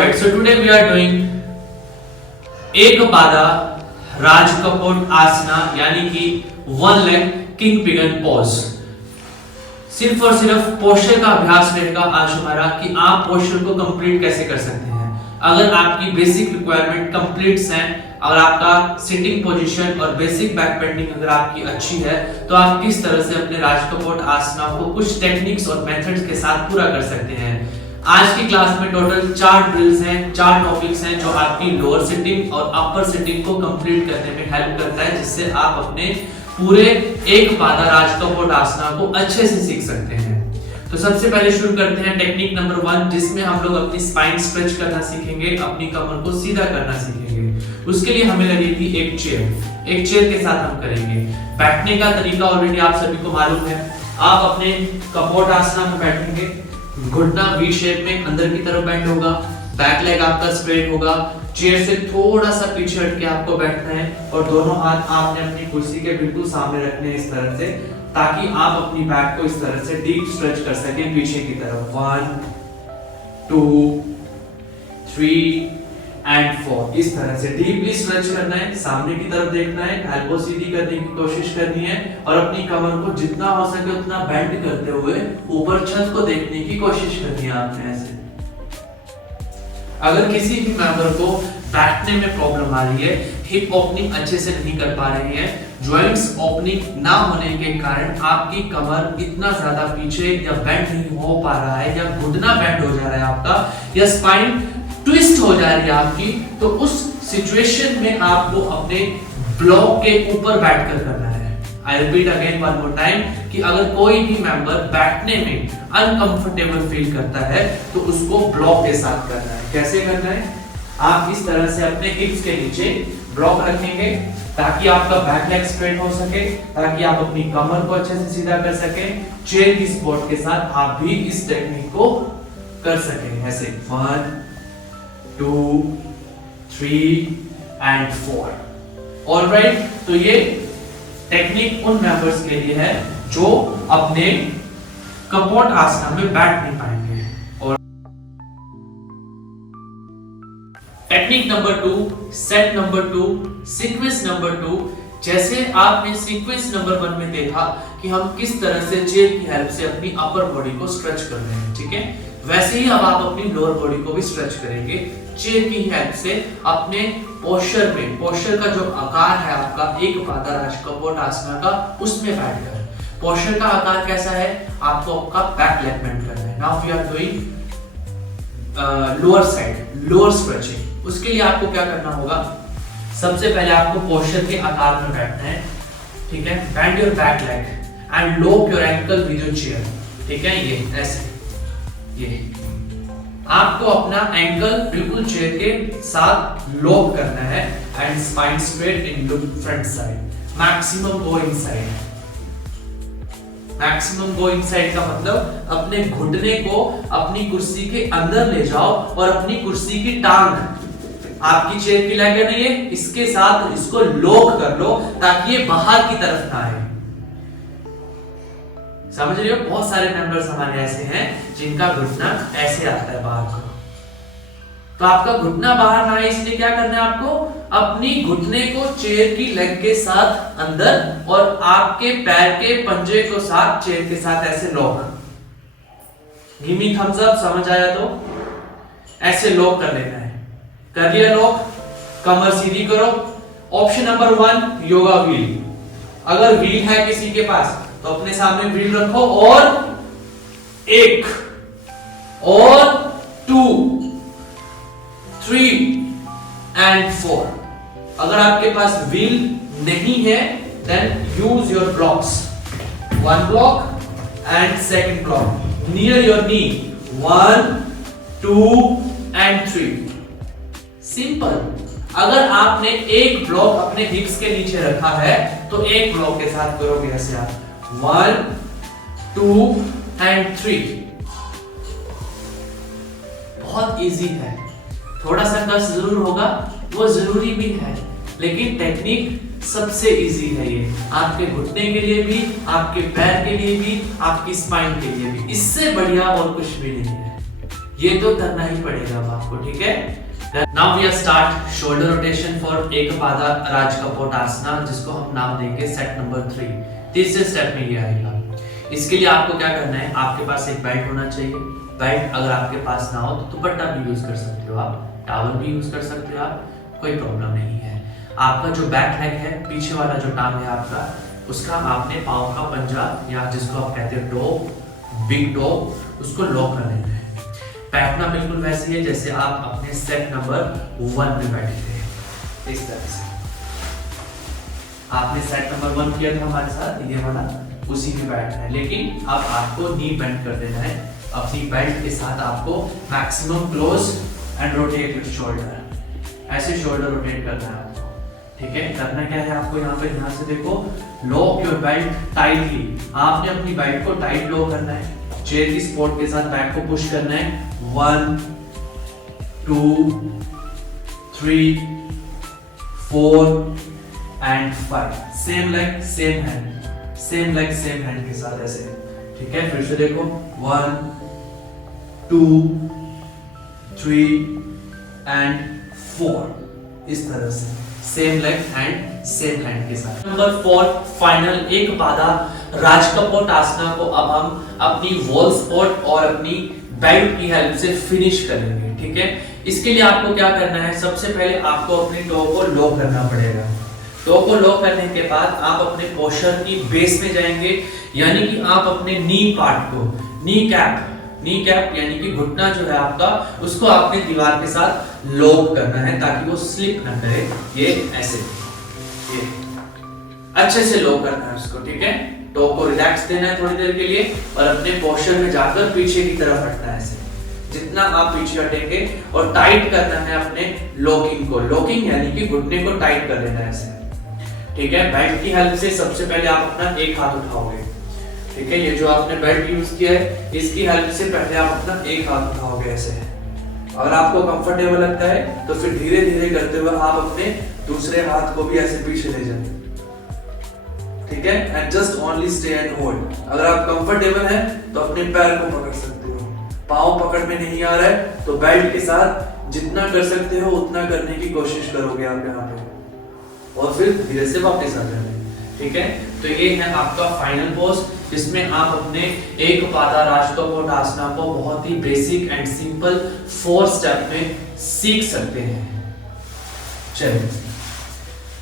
Right, so today we are doing एक पादा राज कपोट आसना यानी कि one leg king pigeon pose. सिर्फ और सिर्फ पोस्चर का अभ्यास रहेगा आज हमारा कि आप पोस्चर को कंप्लीट कैसे कर सकते हैं। अगर आपकी बेसिक रिक्वायरमेंट कंप्लीट्स हैं, अगर आपका सिटिंग पोजीशन और बेसिक बैक बेंडिंग अगर आपकी अच्छी है, तो आप किस तरह से अपने राज कपोट आसना को कुछ टेक्निक्स और मेथड्स के साथ पूरा कर सकते हैं। आज की क्लास में टोटल 4 ड्रिल्स हैं, 4 टॉपिक्स हैं जो आपकी लोअर सिटिंग और अपर सिटिंग को कंप्लीट करने में हेल्प करता है, जिससे आप अपने पूरे एक पादा राज कपोट आसना को अच्छे से सीख सकते हैं। तो सबसे पहले शुरू करते हैं टेक्निक नंबर 1, जिसमें हम लोग अपनी स्पाइन स्ट्रेच करना सीखेंगे, अपनी कमर को सीधा करना सीखेंगे। उसके लिए हमें लगेगी एक चेयर के साथ हम करेंगे। बैठने का तरीका ऑलरेडी आप सभी को मालूम है। आप अपने कपोट आसना में बैठेंगे, घुटना वी शेप में अंदर की तरफ बेंड होगा, बैक लेग आपका स्ट्रेट होगा, चेयर से थोड़ा सा पीछे हट के आपको बैठना है और दोनों हाथ आपने अपनी कुर्सी के बिल्कुल सामने रखने हैं इस तरह से, ताकि आप अपनी बैक को इस तरह से डीप स्ट्रेच कर सकें पीछे की तरफ। 1 2 3 एंड 4 इस तरह से डीपली स्ट्रेच करना है, सामने की तरफ देखना है, एल्बो सीधी करने की कोशिश करनी है और अपनी कमर को जितना हो सके उतना बेंड करते हुए ऊपर छत को देखने की कोशिश करनी है आपने ऐसे। अगर किसी भी मेंबर को बैठने में प्रॉब्लम आ रही है, हिप ओपनिंग अच्छे से नहीं कर पा रहे हैं, जॉइंट्स ओपनिंग ना होने के कारण आपकी कमर इतना ज्यादा पीछे या बेंड नहीं हो पा रहा है, या घुटना बेंड हो जा रहा है आपका, या स्पाइन ट्विस्ट हो जा रही है आपकी, तो उस सिचुएशन में आपको अपने ब्लॉक के ऊपर बैठकर करना है। I repeat again one more time कि अगर कोई भी मेंबर बैठने में अनकंफर्टेबल फील करता है तो उसको ब्लॉक के साथ करना है। कैसे करना है? आप इस तरह से अपने हिप्स के नीचे ब्लॉक रखेंगे ताकि आपका बैक लेग स्ट्रेट हो सके, ताकि आप अपनी कमर को अच्छे से सीधा कर सकें। चेयर की सपोर्ट के साथ आप भी इस टेक्निक को कर सकें ऐसे। 1 2 3 एंड 4। ऑलराइट, तो ये टेक्निक उन मेंबर्स के लिए है जो अपने कपोट आसना में बैठ नहीं पाएंगे। और technique number 2, set number 2, sequence number 2। जैसे आपने सीक्वेंस नंबर 1 में देखा कि हम किस तरह से चेयर की हेल्प से अपनी अपर बॉडी को स्ट्रेच कर रहे हैं, ठीक है, वैसे ही अब आप अपनी लोअर बॉडी को भी स्ट्रेच करेंगे चेयर की हेल्प से। अपने पोस्चर में, पोस्चर का जो आकार है आपका एक पादा राज कपोट आसना का, उसमें बैठकर पोस्चर का आकार कैसा है, आपको आपका बैक लेग बेंड करना है। Now we are doing lower side, lower stretching. उसके लिए आपको क्या करना होगा? सबसे पहले आपको पोस्चर के आकार में बैठना है, ठीक है। Bend your back leg and lock your ankle with your chair, ठीक है। ये ऐसे, ये आपको अपना एंकल बिल्कुल चेयर के साथ लॉक करना है and spine straight in front side. Maximum go inside. Maximum go inside का मतलब अपने घुटने को अपनी कुर्सी के अंदर ले जाओ और अपनी कुर्सी की टांग, आपकी चेयर की लेग है ना, ये इसके साथ इसको लॉक कर लो ताकि ये बाहर की तरफ ना आए। समझ रहे हो? बहुत सारे मेंबर्स हमारे ऐसे हैं जिनका घुटना ऐसे आता है बाहर को, तो आपका घुटना बाहर ना आए इसलिए क्या करना है आपको? अपनी घुटने को चेयर की लेग के साथ अंदर और आपके पैर के पंजे को साथ चेयर के साथ ऐसे lock. Give me thumbs up, समझ आया तो? ऐसे लॉक कर लेना है। कर लिया लॉक, कमर सीधी करो। Option number 1 yoga wheel. अगर व्हील है किसी के पास तो अपने सामने व्हील रखो और 1 और 2 3 एंड 4। अगर आपके पास व्हील नहीं है then use your blocks. 1 block and second block near your knee. 1 2 and 3। Simple. अगर आपने एक ब्लॉक अपने हिप्स के नीचे रखा है तो एक ब्लॉक के साथ करोगे ऐसे आप। 1 2 एंड 3। बहुत इजी है, थोड़ा सा कष्ट जरूर होगा, वो जरूरी भी है, लेकिन टेक्निक सबसे इजी है। ये आपके घुटने के लिए भी, आपके पैर के लिए भी, आपकी स्पाइन के लिए भी, इससे बढ़िया और कुछ भी नहीं है। ये तो करना ही पड़ेगा अब आपको, ठीक है। Now we are start shoulder rotation for Ekapada Rajakapota asana, जिसको हम नाम देंगे सेट नंबर 3। तीसरे स्टेप में ये आएगा। इसके लिए आपको क्या करना है, आपके पास एक बेल्ट होना चाहिए। बेल्ट अगर आपके पास ना हो तो दुपट्टा भी यूज कर सकते हो आप, टॉवल भी यूज कर सकते हो आप, कोई प्रॉब्लम नहीं है। आपका जो बैक लेग है, पीछे वाला जो टांग है आपका, उसका आपने पाँव का पंजा या जिसको आप कहते हैं टो, बिग टो, उसको लॉक कर लेना है। बैठना बिल्कुल वैसे ही है जैसे आप अपने सेट नंबर 1 में बैठे थे, इस तरह से। आपने सेट नंबर 1 किया था हमारे साथ, ये वाला, उसी में बैठना है। लेकिन अब आपको नी बेंड कर देना है। अपनी बेल्ट के साथ आपको maximum close and rotate your shoulder, ऐसे शोल्डर रोटेट करना है आपको, ठीक है। करना क्या है आपको, यहाँ पे यहाँ से देखो, लॉक योर बेल्ट टाइटली। आपने अपनी बेल्ट को टाइट लॉक करना है, चेयर की सपोर्ट के साथ बैक को पुश करना है। 1 2 3 4 and 5। Same leg same hand, same leg same hand के साथ ऐसे, ठीक है। फिर से देखो, 1 2 3 एंड 4, इस तरह से same leg and same hand के साथ। नंबर 4 फाइनल एकपादा राजकपोट आसना को अब हम अपनी वॉल सपोर्ट और अपनी बेल्ट की हेल्प से फिनिश करेंगे, ठीक है। इसके लिए आपको क्या करना है, सबसे पहले आपको अपनी टो को लॉक करना पड़ेगा। टो को लॉक करने के बाद आप अपने पोस्चर की बेस में जाएंगे, यानी कि आप अपने नी पार्ट को, नी कैप यानी कि घुटना जो है आपका, उसको आपने दीवार के साथ लॉक करना है ताकि वो स्लिप ना करे। ये ऐसे, ये अच्छे से लॉक करना है उसको, ठीक है। टो को रिलैक्स देना है थोड़ी देर के लिए और अपने पोस्चर में जाकर पीछे की तरफ हटना है ऐसे। जितना आप पीछे हटेंगे और टाइट करना है अपने लॉकिंग को, लॉकिंग यानी कि घुटने को टाइट कर लेना है ऐसे, ठीक है। बेल्ट की हेल्प से सबसे पहले आप अपना एक हाथ उठाओगे, ठीक है। ये जो आपने बेल्ट यूज किया है, इसकी हेल्प से पहले आप अपना एक हाथ उठाओगे ऐसे। अगर आपको कंफर्टेबल लगता है तो फिर धीरे धीरे करते हुए आप अपने दूसरे हाथ को भी ऐसे पीछे ले जाए, ठीक है। And just only stay and hold. अगर आप कंफर्टेबल हैं तो अपने पैर को पकड़ सकते हो। पाँव पकड़ में नहीं आ रहा है तो बेल्ट के साथ जितना कर सकते हो उतना करने की कोशिश करोगे आप यहाँ पे, और फिर धीरे से वापस आ जाएंगे, ठीक है। तो ये है आपका फाइनल पोज, जिसमें आप अपने एकपादा राजकपोट आसना को बहुत ही बेसिक एंड सिंपल 4 स्टेप में सीख सकते हैं। चलिए।